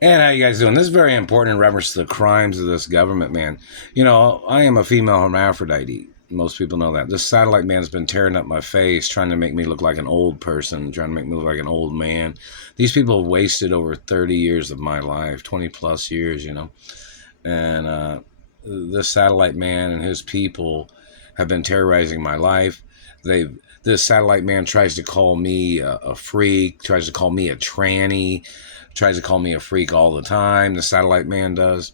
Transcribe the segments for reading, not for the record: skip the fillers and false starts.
And how you guys doing? This is very important in reference to the crimes of this government, man. You know, I am a female hermaphrodite. Most people know that. This satellite man's been tearing up my face, trying to make me look like an old person, trying to make me look like an old man. These people have wasted over 30 years of my life, 20 plus years, you know. And this satellite man and his people have been terrorizing my life. This satellite man tries to call me a freak, tries to call me a tranny, tries to call me a freak all the time. The satellite man does.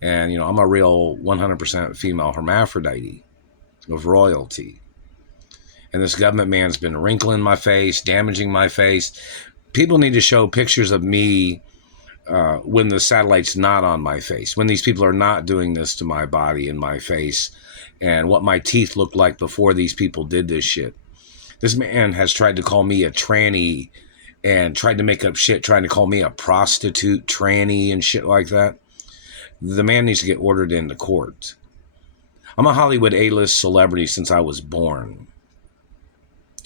And, you know, I'm a real 100% female hermaphrodite of royalty. And this government man's been wrinkling my face, damaging my face. People need to show pictures of me when the satellite's not on my face, when these people are not doing this to my body and my face, and what my teeth looked like before these people did this shit. This man has tried to call me a tranny and tried to make up shit, trying to call me a prostitute, tranny, and shit like that. The man needs to get ordered into court. I'm a Hollywood A-list celebrity since I was born.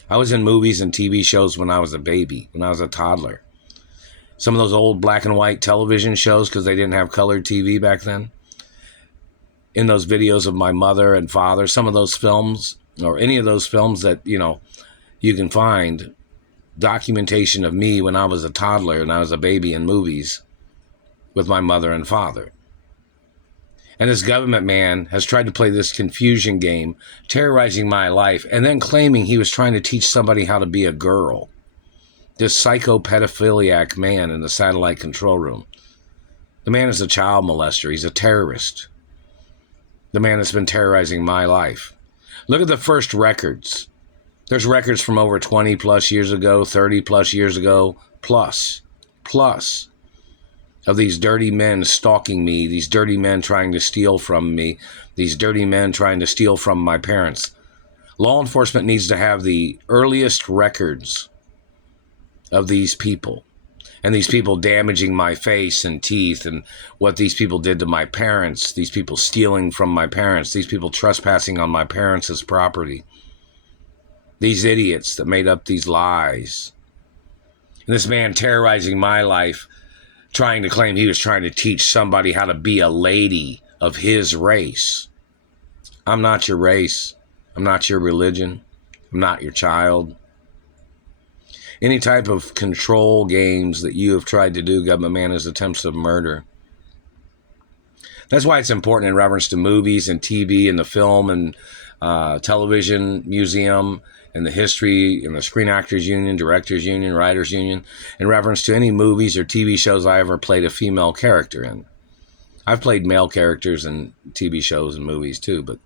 I was in movies and TV shows when I was a baby, when I was a toddler. Some of those old black and white television shows, because they didn't have colored TV back then. In those videos of my mother and father, some of those films, or any of those films that, you know, you can find documentation of me when I was a toddler and I was a baby in movies with my mother and father. And this government man has tried to play this confusion game, terrorizing my life, and then claiming he was trying to teach somebody how to be a girl. This psychopedophiliac man in the satellite control room. The man is a child molester. He's a terrorist. The man has been terrorizing my life. Look at the first records. There's records from over 20 plus years ago, 30 plus years ago, plus of these dirty men stalking me, these dirty men trying to steal from me, these dirty men trying to steal from my parents. Law enforcement needs to have the earliest records of these people, and these people damaging my face and teeth, and what these people did to my parents, these people stealing from my parents, these people trespassing on my parents' property, these idiots that made up these lies, and this man terrorizing my life, trying to claim he was trying to teach somebody how to be a lady of his race. I'm not your race. I'm not your religion. I'm not your child. Any type of control games that you have tried to do, government man, is attempts of murder. That's why it's important in reference to movies and TV and the film and television museum and the history and the Screen Actors Union, Directors Union, Writers Union, in reference to any movies or TV shows I ever played a female character in. I've played male characters in TV shows and movies too, but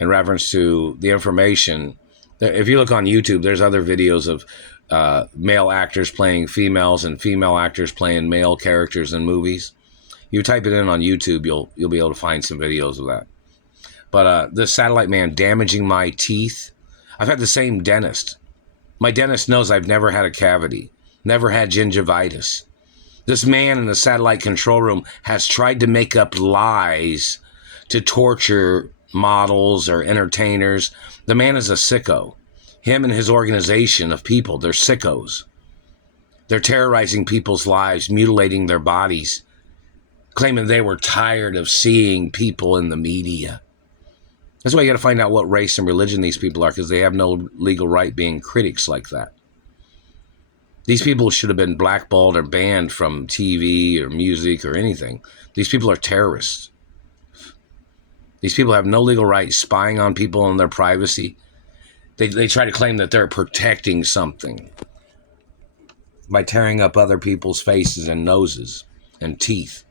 in reference to the information, if you look on YouTube, there's other videos of male actors playing females and female actors playing male characters in movies. You type it in on YouTube, you'll be able to find some videos of that. But this satellite man damaging my teeth. I've had the same dentist. My dentist knows I've never had a cavity, never had gingivitis. This man in the satellite control room has tried to make up lies to torture models or entertainers. The man is a sicko. Him and his organization of people, they're sickos. They're terrorizing people's lives, mutilating their bodies, claiming they were tired of seeing people in the media. That's why you got to find out what race and religion these people are, because they have no legal right being critics like that. These people should have been blackballed or banned from TV or music or anything. These people are terrorists. These people have no legal right spying on people in their privacy. They try to claim that they're protecting something by tearing up other people's faces and noses and teeth.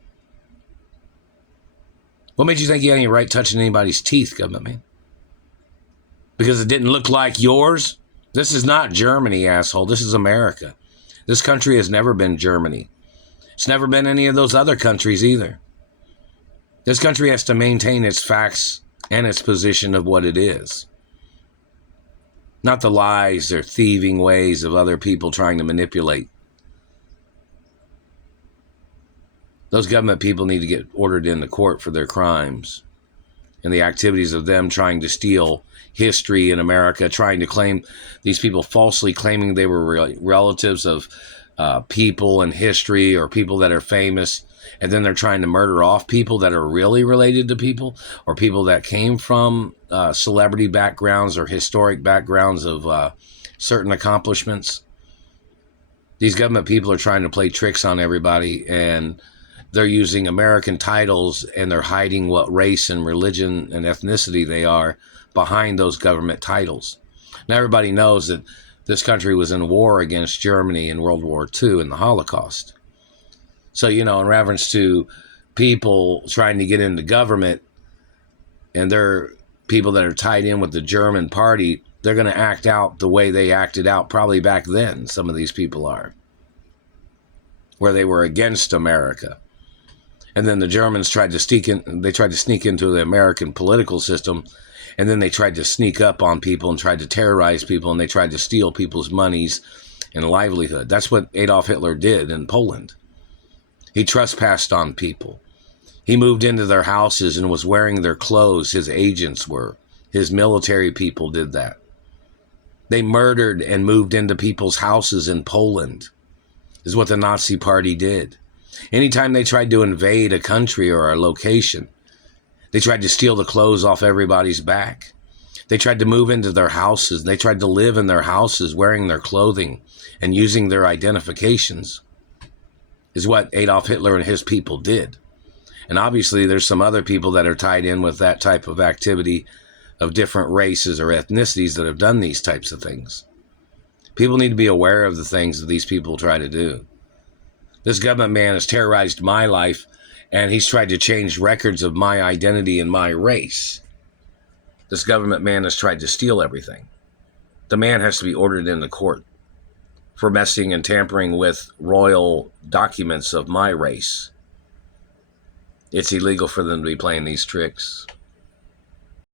What made you think you had any right touching anybody's teeth, government man? Because it didn't look like yours? This is not Germany, asshole. This is America. This country has never been Germany. It's never been any of those other countries either. This country has to maintain its facts and its position of what it is. Not the lies or thieving ways of other people trying to manipulate. Those government people need to get ordered into court for their crimes and the activities of them trying to steal history in America, trying to claim these people falsely claiming they were relatives of people in history or people that are famous, and then they're trying to murder off people that are really related to people or people that came from celebrity backgrounds or historic backgrounds of certain accomplishments. These government people are trying to play tricks on everybody, and they're using American titles, and they're hiding what race and religion and ethnicity they are behind those government titles. Now, everybody knows that this country was in war against Germany in World War II in the Holocaust. So, in reference to people trying to get into government, and they're people that are tied in with the German party, they're going to act out the way they acted out probably back then. Some of these people are, where they were against America. And then the Germans tried to sneak into the American political system, and then they tried to sneak up on people and tried to terrorize people, and they tried to steal people's monies and livelihood. That's what Adolf Hitler did in Poland. He trespassed on people. He moved into their houses and was wearing their clothes. His agents were. His military people did that. They murdered and moved into people's houses in Poland, is what the Nazi Party did. Anytime they tried to invade a country or a location, they tried to steal the clothes off everybody's back. They tried to move into their houses. They tried to live in their houses wearing their clothing and using their identifications, is what Adolf Hitler and his people did. And obviously there's some other people that are tied in with that type of activity of different races or ethnicities that have done these types of things. People need to be aware of the things that these people try to do. This government man has terrorized my life, and he's tried to change records of my identity and my race. This government man has tried to steal everything. The man has to be ordered into court for messing and tampering with royal documents of my race. It's illegal for them to be playing these tricks.